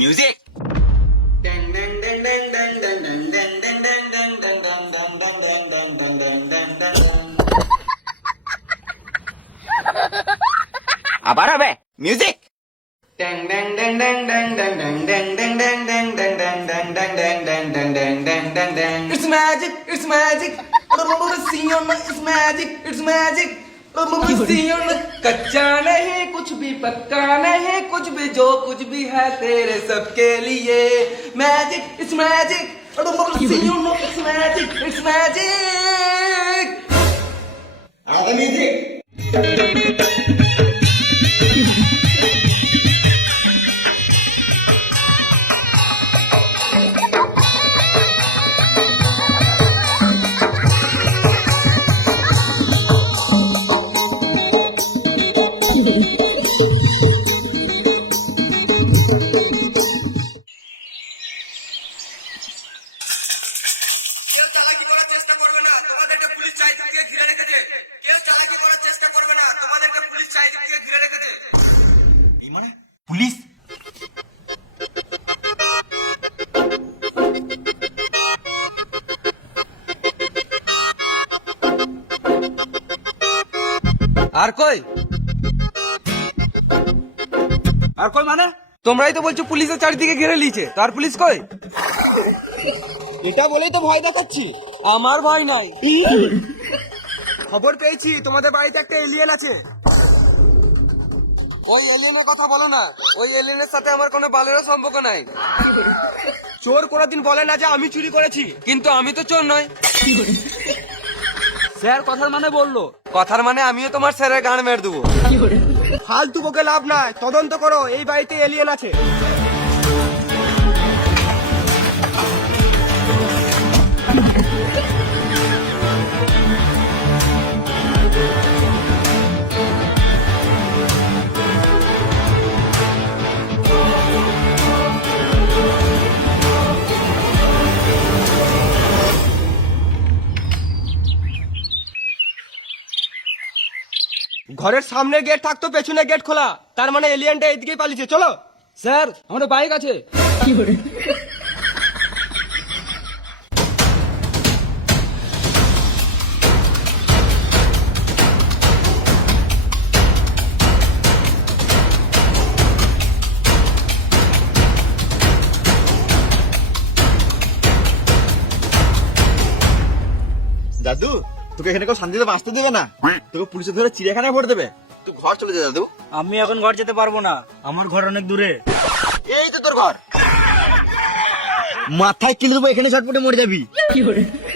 Music. আবার হবে music. It's magic, it's magic. See on it's magic, it's magic. See on कच्चा नहीं कुछ भी पक्का नहीं कुछ भी जो कुछ भी है तेरे सबके लिए magic, it's magic. See on it's magic, it's magic. আগে মিউজিক। কেউ চালাকি করার চেষ্টা করবে না তোমাদেরকে পুলিশ চারিদিকে ঘিরে রেখেছে কেউ চালাকি করার চেষ্টা করবে না তোমাদেরকে পুলিশ চারিদিকে ঘিরে রেখেছে এই মানে পুলিশ। আর কই মানে তোমরাই তো বলছো পুলিশের চারিদিকে ঘিরে লিয়েছে তার পুলিশ কই? এটা বলেই তো ভয় দেখাচ্ছি। আমার ভয় নাই। খবর পেয়েছি তোমাদের বাড়িতে একটা এলিয়েন আছে। ওই এলিয়েনের কথা বলো না, ওই এলিয়েনের সাথে আমার কোনো বালেরও সম্পর্ক নাই। চোর কোনোদিন বলে না যে আমি চুরি করেছি, কিন্তু আমি তো চোর নই। স্যার কথার মানে বললো, কথার মানে আমিও তোমার স্যারের গান মেরে দেবো। ফালতু বকে লাভ নাই, তদন্ত করো এই বাড়িতে এলিয়েন আছে। ঘরের সামনে গেট থাকতো পেছনে গেট খোলা, তার মানে এলিয়েনটা এইদিকেই পালিয়েছে। চলো স্যার, আমাদের বাইক আছে। দাদু, তোকে এখানে কেউ শান্তিতে বাঁচতে দেবে না, তোকে পুলিশে ধরে চিড়িয়াখানায় ভরে দেবে। তুই ঘর চলে যা দাদু। আমি এখন ঘর যেতে পারবো না, আমার ঘর অনেক দূরে। এই তো তোর ঘর। মাথায় কিলে দেবো, এখানে ছটপটে মরে যাবি।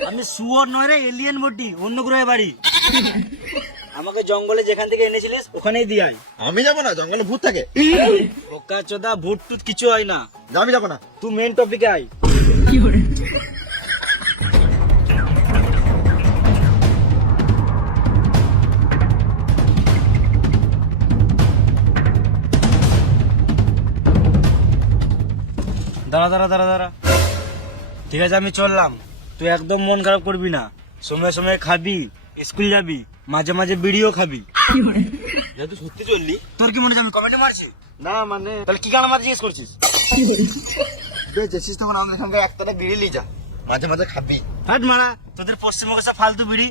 আমি শুয়োর নয় রে, এলিয়েন বটি, অন্য গ্রহে বাড়ি। আমাকে জঙ্গলে যেখান থেকে এনেছিলিস ওখানেই দিয়ে আয়। আমি যাবো না, জঙ্গলে ভূত থাকে। বোকা চোদা, ভূত টুত কিছু হয় না। আমি যাবো না। তুই মেন টপিকে আয়। দাঁড়া দাঁড়া দাঁড়া দাঁড়া, ঠিক আছে আমি চললাম, তুই একদম মন খারাপ করবি না। সময় সময় খাবি, স্কুল যাবি, মাঝে মাঝে বিড়িও খাবি। তুই সত্যি চললি? তোর কি মনে হচ্ছে আমি কমেন্টে মারছি? না মানে তাহলে কি গান আমার জিজ্ঞেস করছিস? যেছিস তখন আমাদের এখানকার একটাটা বিড়ি যা, মাঝে মাঝে খাবি। হাট মারা, তোদের পশ্চিমবঙ্গে সব ফালতু বিড়ি।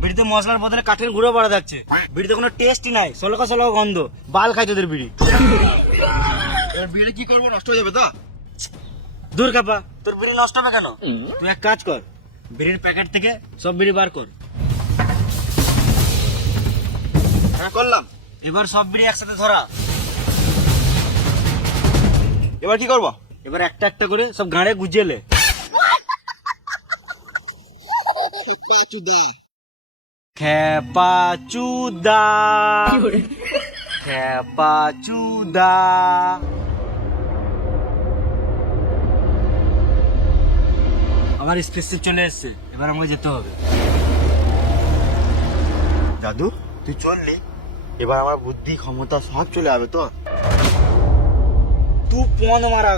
বিড়িতে মশলার বদলে কাঠের গুঁড়ো পড়া যাচ্ছে। বিড়িতে কোনো টেস্টই নাই, সলকা সলকা গন্ধ, বাল খাই তোদের বিড়ি। বিড়ি কি করবো, নষ্ট হয়ে যাবে তো। দূর কাপা, তোর বিড়ি নষ্ট হবে কেন? তুই এক কাজ কর, বিড়ির প্যাকেট থেকে সব বিড়ি বার কর। হ্যাঁ করলাম। এবার সব বিড়ি একসাথে ধরা। এবার কি করবো? এবার একটা একটা করে সব গাঁড়ে গুজিয়ে লে। খেপা চুদা, খেপা চুদা। আমার স্পেসশিপ চলে এসছে, এবার আমাকে যেতে হবে। দাদু তুই চললি, এবার আমার বুদ্ধি ক্ষমতা সব চলে যাবে তো। তুই পন মারা।